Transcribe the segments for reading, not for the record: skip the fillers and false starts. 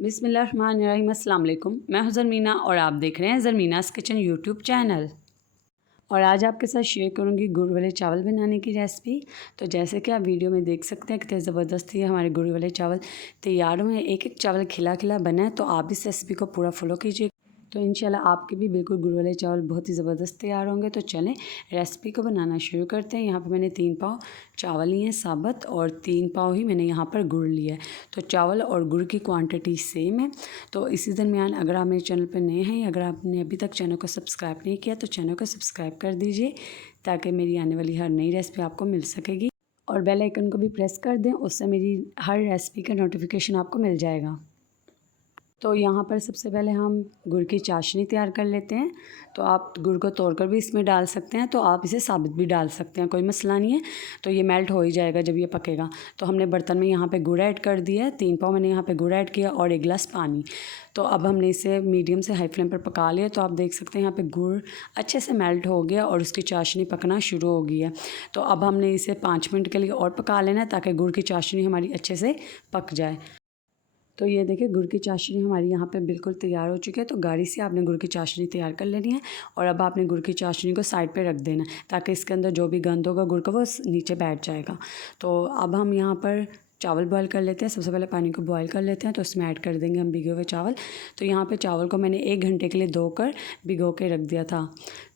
बिस्मिल्लाहिर्रहमानिर्रहीम, अस्सलाम वालेकुम। मैं हूं ज़रमीना और आप देख रहे हैं ज़रमीनास किचन यूट्यूब चैनल। और आज आपके साथ शेयर करूंगी गुड़ वाले चावल बनाने की रेसिपी। तो जैसे कि आप वीडियो में देख सकते हैं कितने ज़बरदस्त ये हमारे गुड़ वाले चावल तैयार हुए हैं। एक एक चावल खिला खिला बना है, तो आप इस रेसिपी को पूरा फॉलो कीजिए, तो इंशाल्लाह आपके भी बिल्कुल गुड़ वाले चावल बहुत ही ज़बरदस्त तैयार होंगे। तो चलें रेसिपी को बनाना शुरू करते हैं। यहाँ पे मैंने 3 पाव चावल लिए हैं साबुत, और 3 पाव ही मैंने यहाँ पर गुड़ लिया है। तो चावल और गुड़ की क्वांटिटी सेम है। तो इसी दरमियान अगर आप मेरे चैनल पर नए हैं, अगर आपने अभी तक चैनल को सब्सक्राइब नहीं किया तो चैनल को सब्सक्राइब कर दीजिए, ताकि मेरी आने वाली हर नई रेसिपी आपको मिल सकेगी। और बेल आइकन को भी प्रेस कर दें, उससे मेरी हर रेसिपी का नोटिफिकेशन आपको मिल जाएगा। तो यहाँ पर सबसे पहले हम गुड़ की चाशनी तैयार कर लेते हैं। तो आप गुड़ को तोड़कर भी इसमें डाल सकते हैं, तो आप इसे साबुत भी डाल सकते हैं, कोई मसला नहीं है। तो ये मेल्ट हो ही जाएगा जब ये पकेगा। तो हमने बर्तन में यहाँ पे गुड़ ऐड कर दिया है, 3 पाव मैंने यहाँ पे गुड़ ऐड किया और 1 गिलास पानी। तो अब हमने इसे मीडियम से हाई फ्लेम पर पका लिया। तो आप देख सकते हैं यहाँ पे गुड़ अच्छे से मेल्ट हो गया और उसकी चाशनी पकना शुरू हो गई है। तो अब हमने इसे 5 मिनट के लिए और पका लेना है, ताकि गुड़ की चाशनी हमारी अच्छे से पक जाए। तो ये देखिए गुड़ की चाशनी हमारी यहाँ पे बिल्कुल तैयार हो चुकी है। तो गाढ़ी से आपने गुड़ की चाशनी तैयार कर लेनी है, और अब आपने गुड़ की चाशनी को साइड पे रख देना है, ताकि इसके अंदर जो भी गंद होगा गुड़ का वो नीचे बैठ जाएगा। तो अब हम यहाँ पर चावल बॉयल कर लेते हैं। सबसे पहले पानी को बॉयल कर लेते हैं, तो उसमें ऐड कर देंगे हम भिगे हुए चावल। तो यहाँ पे चावल को मैंने 1 घंटे के लिए धोकर भिगो के रख दिया था।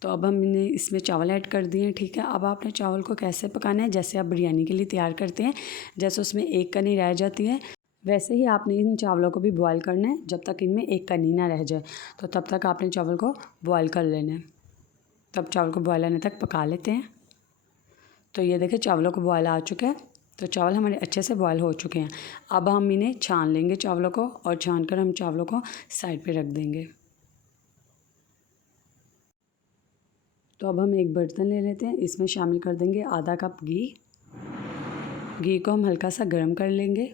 तो अब हमने इसमें चावल ऐड कर दिए हैं, ठीक है। अब आपने चावल को कैसे पकाना है, जैसे आप बिरयानी के लिए तैयार करते हैं, जैसे उसमें एक कनी रह जाती है, वैसे ही आपने इन चावलों को भी बॉयल करना है, जब तक इनमें एक कनी ना रह जाए। तो तब तक आपने चावल को बॉयल कर लेना है। तब चावल को बॉयल आने तक पका लेते हैं। तो ये देखिए चावलों को बॉयल आ चुका है। तो चावल हमारे अच्छे से बॉयल हो चुके हैं। अब हम इन्हें छान लेंगे चावलों को, और छान कर हम चावलों को साइड पे रख देंगे। तो अब हम एक बर्तन ले लेते हैं, इसमें शामिल कर देंगे आधा कप घी। घी को हम हल्का सा गर्म कर लेंगे।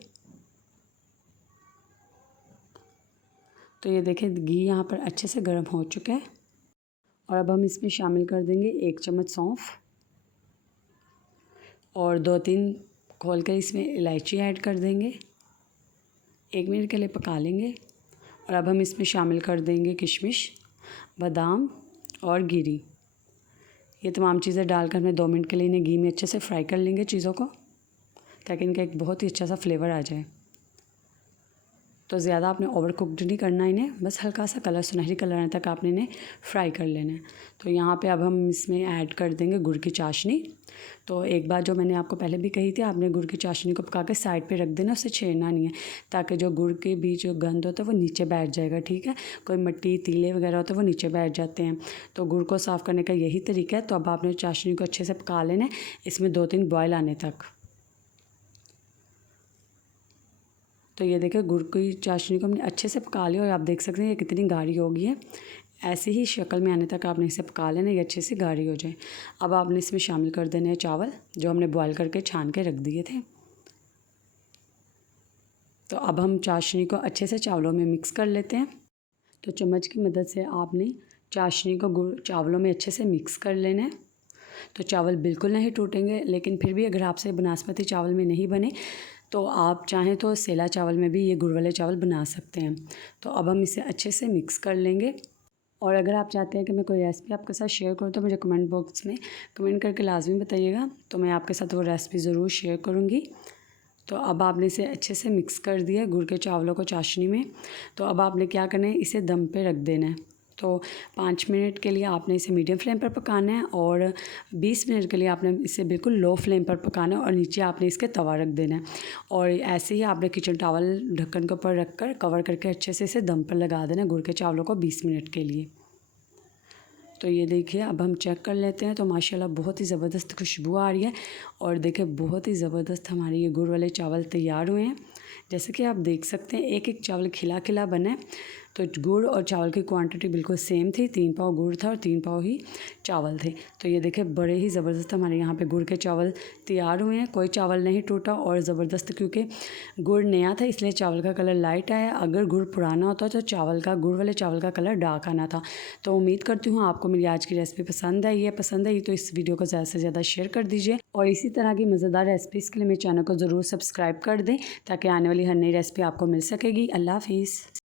तो ये देखिए घी यहाँ पर अच्छे से गर्म हो चुका है। और अब हम इसमें शामिल कर देंगे 1 चम्मच सौंफ, और 2-3 खोल कर इसमें इलायची ऐड कर देंगे। 1 मिनट के लिए पका लेंगे। और अब हम इसमें शामिल कर देंगे किशमिश, बादाम और गिरी। ये तमाम चीज़ें डालकर हमें 2 मिनट के लिए इन्हें घी में अच्छे से फ्राई कर लेंगे चीज़ों को, ताकि इनका एक बहुत ही अच्छा सा फ्लेवर आ जाए। तो ज़्यादा आपने ओवर कुकड नहीं करना इन्हें, बस हल्का सा कलर, सुनहरी कलर आने तक आपने इन्हें फ्राई कर लेना है। तो यहाँ पे अब हम इसमें ऐड कर देंगे गुड़ की चाशनी। तो एक बात जो मैंने आपको पहले भी कही थी, आपने गुड़ की चाशनी को पका के साइड पे रख देना, उससे छेड़ना नहीं है, ताकि जो गुड़ के बीच जो गंद होता है वो नीचे बैठ जाएगा, ठीक है। कोई मिट्टी तीले वगैरह होते हैं वो नीचे बैठ जाते हैं। तो गुड़ को साफ़ करने का यही तरीका है। तो अब आपने चाशनी को अच्छे से पका लेना है, इसमें 2-3 बॉयल आने तक। तो ये देखिए गुड़ की चाशनी को हमने अच्छे से पका लिया, और आप देख सकते हैं ये कितनी गाढ़ी हो गई है। ऐसी ही शक्ल में आने तक आपने इसे पका लेना, ये अच्छे से गाढ़ी हो जाए। अब आपने इसमें शामिल कर देने हैं चावल, जो हमने बॉयल करके छान के रख दिए थे। तो अब हम चाशनी को अच्छे से चावलों में मिक्स कर लेते हैं। तो चम्मच की मदद से आपने चाशनी को गुड़ चावलों में अच्छे से मिक्स कर लेना है। तो चावल बिल्कुल नहीं टूटेंगे, लेकिन फिर भी अगर आपसे बासमती चावल में नहीं बने, तो आप चाहें तो सेला चावल में भी ये गुड़ वाले चावल बना सकते हैं। तो अब हम इसे अच्छे से मिक्स कर लेंगे। और अगर आप चाहते हैं कि मैं कोई रेसिपी आपके साथ शेयर करूं, तो मुझे कमेंट बॉक्स में कमेंट करके लाजमी बताइएगा, तो मैं आपके साथ वो रेसिपी ज़रूर शेयर करूंगी। तो अब आपने इसे अच्छे से मिक्स कर दिया गुड़ के चावलों को चाशनी में। तो अब आपने क्या करना है, इसे दम पे रख देना है। तो 5 मिनट के लिए आपने इसे मीडियम फ्लेम पर पकाना है, और 20 मिनट के लिए आपने इसे बिल्कुल लो फ्लेम पर पकाना है, और नीचे आपने इसके तवा रख देना है। और ऐसे ही आपने किचन टॉवल ढक्कन के ऊपर रख कर कवर करके अच्छे से इसे दम पर लगा देना गुड़ के चावलों को 20 मिनट के लिए। तो ये देखिए अब हम चेक कर लेते हैं। तो माशाल्लाह बहुत ही ज़बरदस्त खुशबू आ रही है, और देखिए बहुत ही ज़बरदस्त हमारे ये गुड़ वाले चावल तैयार हुए हैं। जैसे कि आप देख सकते हैं एक एक चावल खिला खिला बना है। तो गुड़ और चावल की क्वांटिटी बिल्कुल सेम थी, 3 पाव गुड़ था और 3 पाव ही चावल थे। तो ये देखें बड़े ही ज़बरदस्त हमारे यहाँ पे गुड़ के चावल तैयार हुए हैं, कोई चावल नहीं टूटा और ज़बरदस्त, क्योंकि गुड़ नया था इसलिए चावल का कलर लाइट आया। अगर गुड़ पुराना होता तो गुड़ वाले चावल का कलर डार्क आना था। तो उम्मीद करती हूँ आपको मेरी आज की रेसिपी पसंद आई तो इस वीडियो को ज़्यादा से ज़्यादा शेयर कर दीजिए और इसी तरह की मज़ेदार रेसिपीज़ के लिए मेरे चैनल को ज़रूर सब्सक्राइब कर दें ताकि आने वाली हर नई रेसिपी आपको मिल सकेगी। अल्लाह हाफिज़।